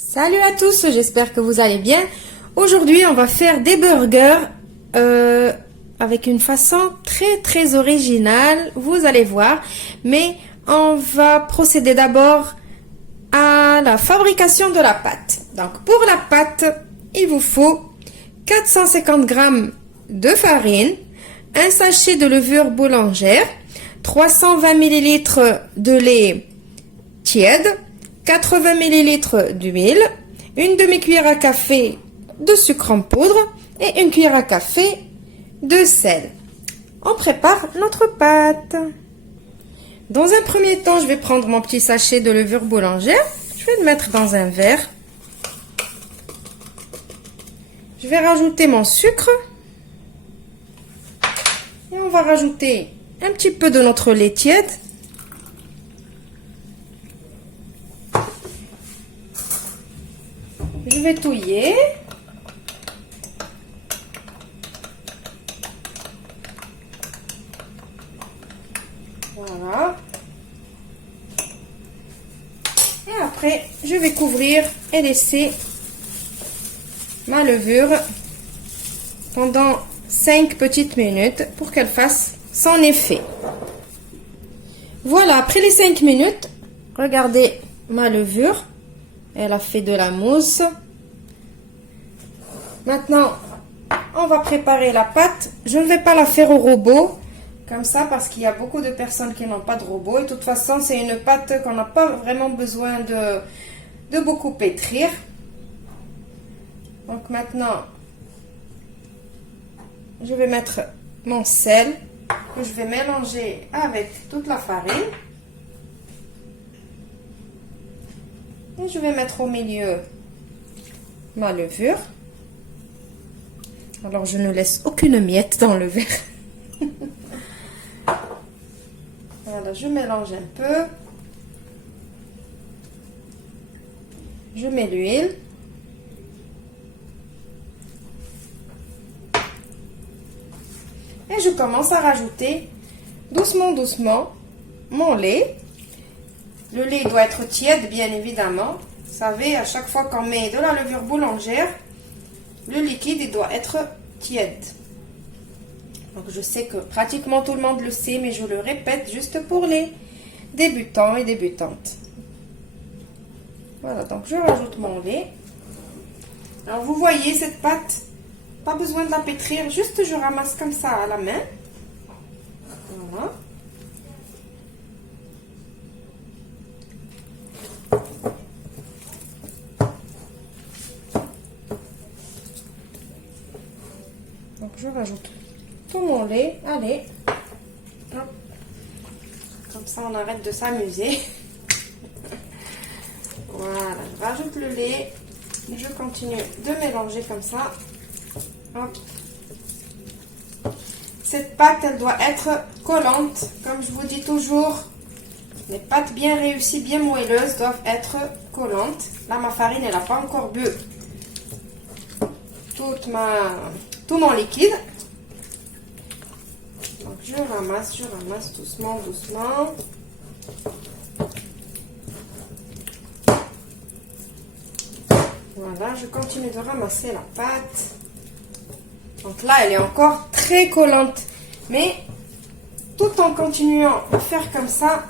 Salut à tous, j'espère que vous allez bien. Aujourd'hui, on va faire des burgers avec une façon très originale, vous allez voir. Mais on va procéder d'abord à la fabrication de la pâte. Donc pour la pâte, il vous faut 450 g de farine, un sachet de levure boulangère, 320 ml de lait tiède, 80 ml d'huile, une demi-cuillère à café de sucre en poudre et une cuillère à café de sel. On prépare notre pâte. Dans un premier temps, je vais prendre mon petit sachet de levure boulangère. Je vais le mettre dans un verre. Je vais rajouter mon sucre. Et on va rajouter un petit peu de notre lait tiède. Je vais touiller. Voilà. Et après, je vais couvrir et laisser ma levure pendant 5 petites minutes pour qu'elle fasse son effet. Voilà, après les 5 minutes, regardez ma levure. Elle a fait de la mousse. Maintenant, on va préparer la pâte. Je ne vais pas la faire au robot, comme ça, parce qu'il y a beaucoup de personnes qui n'ont pas de robot. Et de toute façon, c'est une pâte qu'on n'a pas vraiment besoin de beaucoup pétrir. Donc maintenant, je vais mettre mon sel, que je vais mélanger avec toute la farine. Et je vais mettre au milieu ma levure. Alors, je ne laisse aucune miette dans le verre. Voilà, je mélange un peu. Je mets l'huile. Et je commence à rajouter doucement mon lait. Le lait doit être tiède, bien évidemment. Vous savez, à chaque fois qu'on met de la levure boulangère, le liquide il doit être tiède. Donc je sais que pratiquement tout le monde le sait, mais je le répète juste pour les débutants et débutantes. Voilà, donc je rajoute mon lait. Alors vous voyez cette pâte, pas besoin de la pétrir, juste je ramasse comme ça à la main. Voilà. Donc je rajoute tout mon lait. Allez. Hop. Comme ça on arrête de s'amuser. Voilà, je rajoute le lait. Je continue de mélanger comme ça. Hop. Cette pâte, elle doit être collante. Comme je vous dis toujours, les pâtes bien réussies, bien moelleuses doivent être collantes. Là, ma farine, elle n'a pas encore bu tout mon liquide. Donc je ramasse doucement. Voilà, je continue de ramasser la pâte. Donc là, elle est encore très collante. Mais tout en continuant à faire comme ça,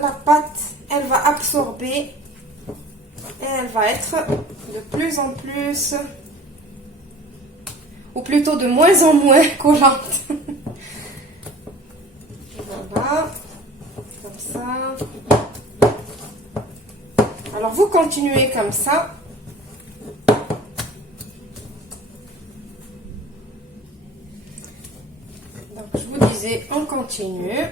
la pâte, elle va absorber et elle va être de plus en plus, ou plutôt de moins en moins collante. Voilà, comme ça. Alors vous continuez comme ça. Donc je vous disais, on continue.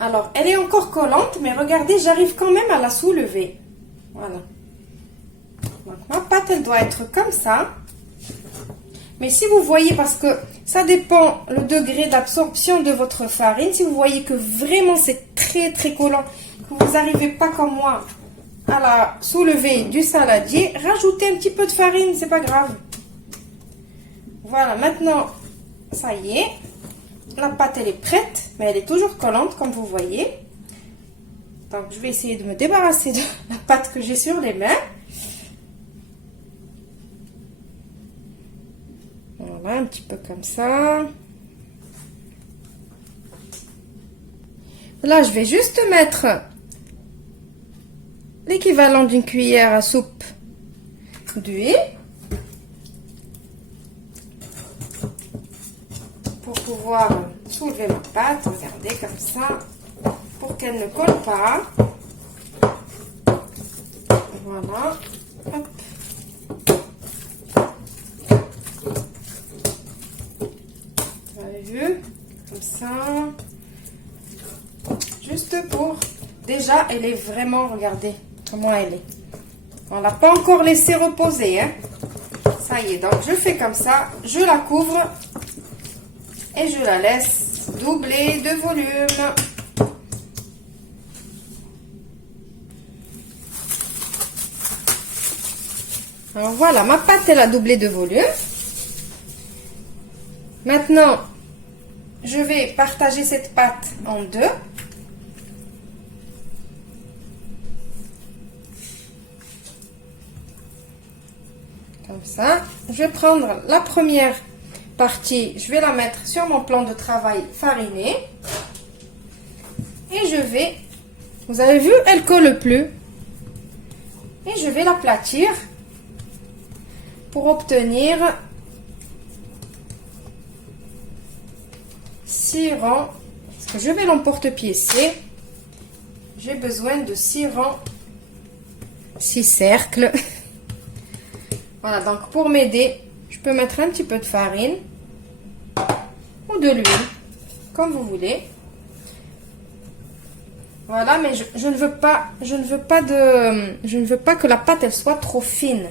Alors elle est encore collante, mais regardez, j'arrive quand même à la soulever. Voilà. Donc ma pâte, elle doit être comme ça. Mais si vous voyez, parce que ça dépend le degré d'absorption de votre farine, si vous voyez que vraiment c'est très collant, que vous n'arrivez pas comme moi à la soulever du saladier, rajoutez un petit peu de farine, c'est pas grave. Voilà, maintenant, ça y est, la pâte elle est prête, mais elle est toujours collante comme vous voyez. Donc, je vais essayer de me débarrasser de la pâte que j'ai sur les mains. Voilà, un petit peu comme ça. Là, je vais juste mettre l'équivalent d'une cuillère à soupe d'huile pour pouvoir soulever ma pâte. Regardez comme ça, pour qu'elle ne colle pas. Voilà. Hop. Vous avez vu? Comme ça. Juste pour... Déjà, elle est vraiment... Regardez comment elle est. On l'a pas encore laissé reposer. Hein. Ça y est. Donc, je fais comme ça. Je la couvre. Et je la laisse doubler de volume. Alors voilà, ma pâte elle a doublé de volume. Maintenant, je vais partager cette pâte en deux. Comme ça. Je vais prendre la première partie, je vais la mettre sur mon plan de travail fariné. Et je vais, vous avez vu, elle colle plus. Et je vais l'aplatir pour obtenir 6 rangs. Parce que je vais l'emporte-piécer. J'ai besoin de 6 rangs, 6 cercles. Voilà, donc pour m'aider, je peux mettre un petit peu de farine ou de l'huile, comme vous voulez. Voilà, mais je ne veux pas que la pâte elle soit trop fine.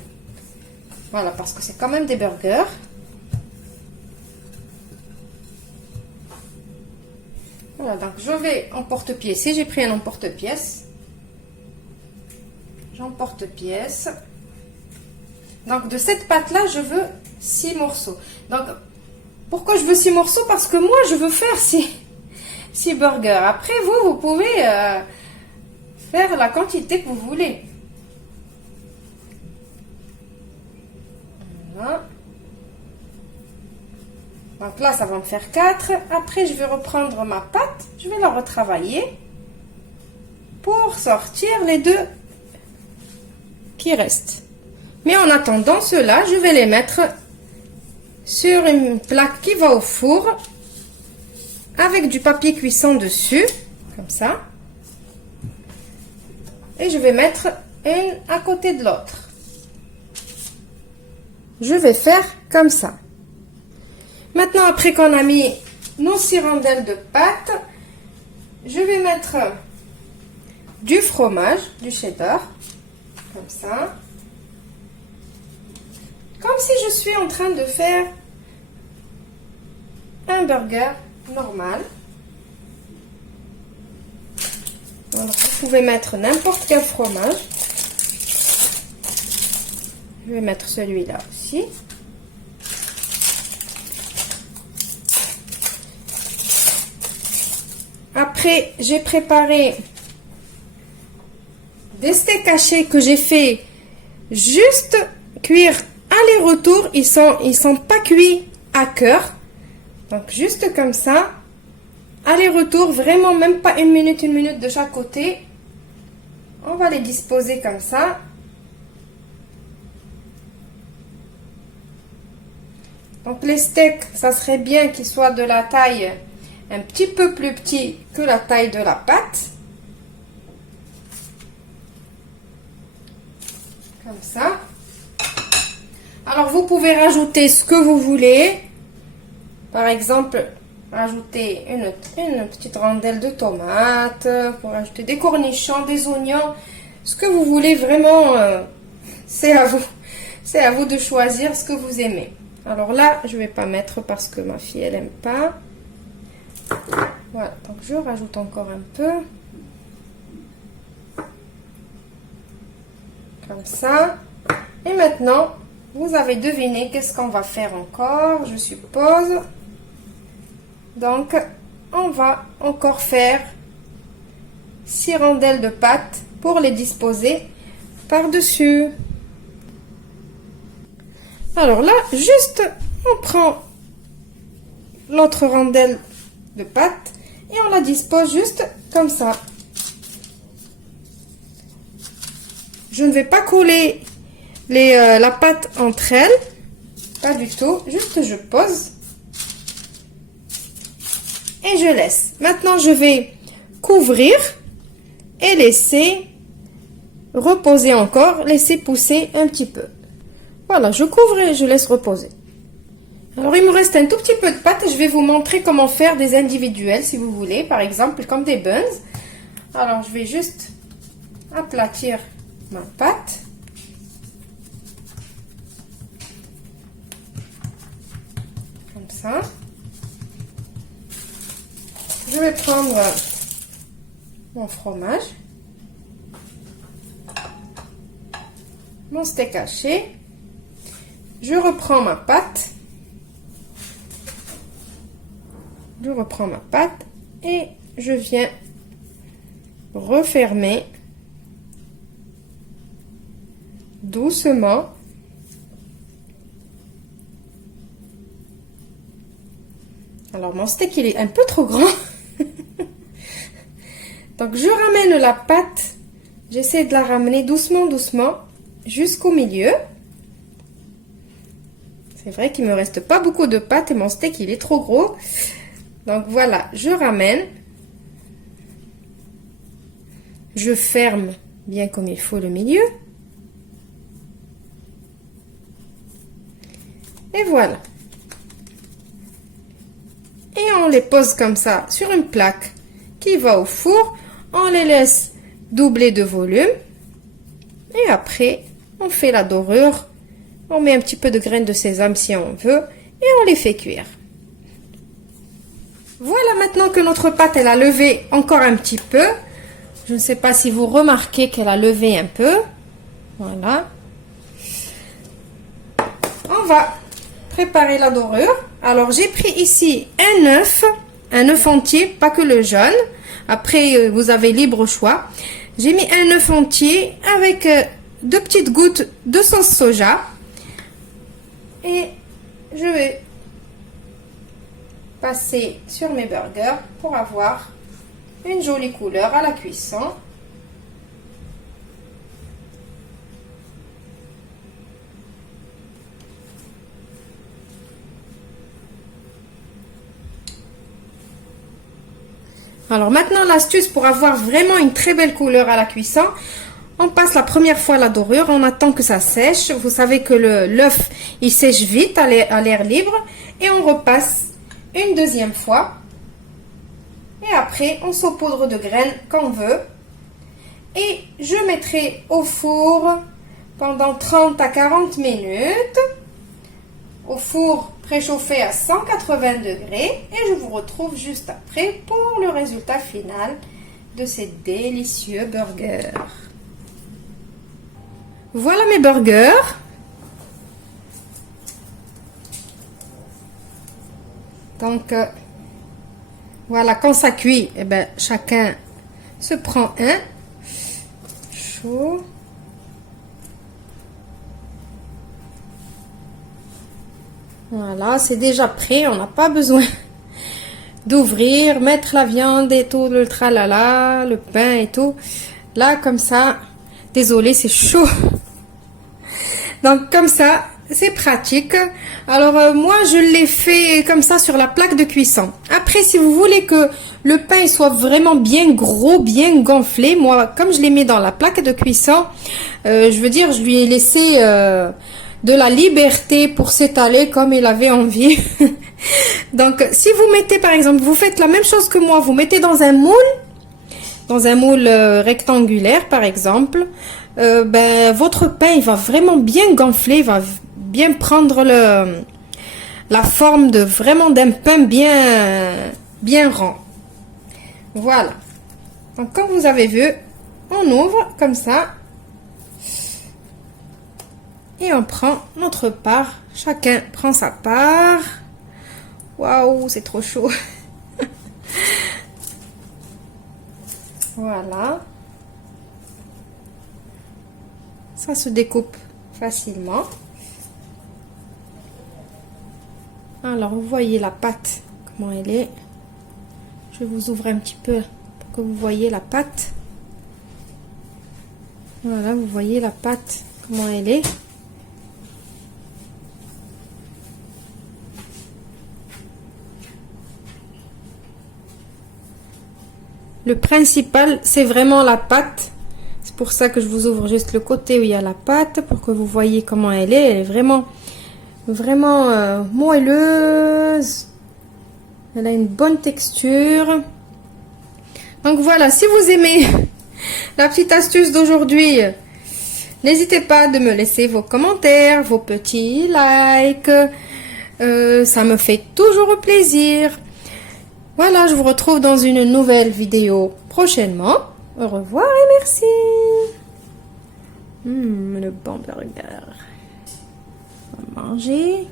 Voilà, parce que c'est quand même des burgers. Voilà, donc je vais emporte-pièce. J'ai pris un emporte-pièce. J'emporte-pièce. Donc, de cette pâte-là, je veux 6 morceaux. Donc, pourquoi je veux 6 morceaux? Parce que moi, je veux faire 6 burgers. Après, vous pouvez faire la quantité que vous voulez. Voilà. Donc là, ça va me faire 4. Après, je vais reprendre ma pâte. Je vais la retravailler pour sortir les 2 qui restent. Mais en attendant cela, je vais les mettre sur une plaque qui va au four avec du papier cuisson dessus, comme ça. Et je vais mettre une à côté de l'autre. Je vais faire comme ça. Maintenant, après qu'on a mis nos 6 rondelles de pâte, je vais mettre du fromage, du cheddar, comme ça. Comme si je suis en train de faire un burger normal. Alors, vous pouvez mettre n'importe quel fromage. Je vais mettre celui-là aussi. Après, j'ai préparé des steaks hachés que j'ai fait juste cuire aller-retour. Ils sont pas cuits à cœur. Donc, juste comme ça. Aller-retour, vraiment même pas une minute de chaque côté. On va les disposer comme ça. Donc, les steaks, ça serait bien qu'ils soient de la taille un petit peu plus petit que la taille de la pâte. Comme ça. Alors, vous pouvez rajouter ce que vous voulez. Par exemple, rajouter une petite rondelle de tomate, pour rajouter des cornichons, des oignons. Ce que vous voulez vraiment, c'est à vous. C'est à vous de choisir ce que vous aimez. Alors là, je ne vais pas mettre parce que ma fille, elle n'aime pas. Voilà, donc je rajoute encore un peu. Comme ça. Et maintenant, vous avez deviné qu'est-ce qu'on va faire encore, je suppose. Donc, on va encore faire 6 rondelles de pâte pour les disposer par-dessus. Alors là, juste, on prend l'autre rondelle de pâte et on la dispose juste comme ça. Je ne vais pas coller la pâte entre elles, pas du tout, juste je pose et je laisse. Maintenant, je vais couvrir et laisser reposer encore, laisser pousser un petit peu. Voilà, je couvre et je laisse reposer. Alors, il me reste un tout petit peu de pâte et je vais vous montrer comment faire des individuels, si vous voulez, par exemple, comme des buns. Alors, je vais juste aplatir ma pâte. Comme ça. Je vais prendre mon fromage, mon steak haché. Je reprends ma pâte. Je reprends ma pâte et je viens refermer doucement. Alors mon steak il est un peu trop grand. Donc je ramène la pâte, j'essaie de la ramener doucement jusqu'au milieu. C'est vrai qu'il me reste pas beaucoup de pâte et mon steak il est trop gros. Donc voilà, je ramène. Je ferme bien comme il faut le milieu. Et voilà. Et on les pose comme ça sur une plaque qui va au four. On les laisse doubler de volume. Et après, on fait la dorure. On met un petit peu de graines de sésame si on veut. Et on les fait cuire. Voilà maintenant que notre pâte elle a levé encore un petit peu. Je ne sais pas si vous remarquez qu'elle a levé un peu. Voilà. On va préparer la dorure. Alors j'ai pris ici un œuf entier, pas que le jaune. Après vous avez libre choix. J'ai mis un œuf entier avec 2 petites gouttes de sauce soja. Et je vais passer sur mes burgers pour avoir une jolie couleur à la cuisson. Alors maintenant l'astuce pour avoir vraiment une très belle couleur à la cuisson, on passe la première fois la dorure, on attend que ça sèche. Vous savez que l'œuf il sèche vite à l'air libre et on repasse une deuxième fois. Et après on saupoudre de graines qu'on veut. Et je mettrai au four pendant 30 à 40 minutes. Au four préchauffé à 180 degrés. Et je vous retrouve juste après pour le résultat final de ces délicieux burgers. Voilà mes burgers. Donc, voilà, quand ça cuit, eh ben, chacun se prend un. Chaud. Voilà, c'est déjà prêt, on n'a pas besoin d'ouvrir, mettre la viande et tout, le tralala, le pain et tout. Là, comme ça, désolé, c'est chaud. Donc, comme ça, c'est pratique. Alors, moi, je l'ai fait comme ça sur la plaque de cuisson. Après, si vous voulez que le pain soit vraiment bien gros, bien gonflé, moi, comme je l'ai mis dans la plaque de cuisson, je veux dire, je lui ai laissé de la liberté pour s'étaler comme il avait envie. Donc, si vous mettez, par exemple, vous faites la même chose que moi, vous mettez dans un moule rectangulaire, par exemple, ben, votre pain, il va vraiment bien gonfler, il va bien prendre la forme de vraiment d'un pain bien rond. Voilà. Donc, comme vous avez vu, on ouvre comme ça. Et on prend notre part. Chacun prend sa part. Waouh, c'est trop chaud. Voilà. Ça se découpe facilement. Alors, vous voyez la pâte, comment elle est. Je vais vous ouvrir un petit peu pour que vous voyez la pâte. Voilà, vous voyez la pâte, comment elle est. Le principal, c'est vraiment la pâte. C'est pour ça que je vous ouvre juste le côté où il y a la pâte, pour que vous voyez comment elle est. Elle est vraiment moelleuse. Elle a une bonne texture. Donc voilà, si vous aimez la petite astuce d'aujourd'hui, n'hésitez pas de me laisser vos commentaires, vos petits likes. Ça me fait toujours plaisir. Voilà, je vous retrouve dans une nouvelle vidéo prochainement. Au revoir et merci. Le bon burger. On va manger.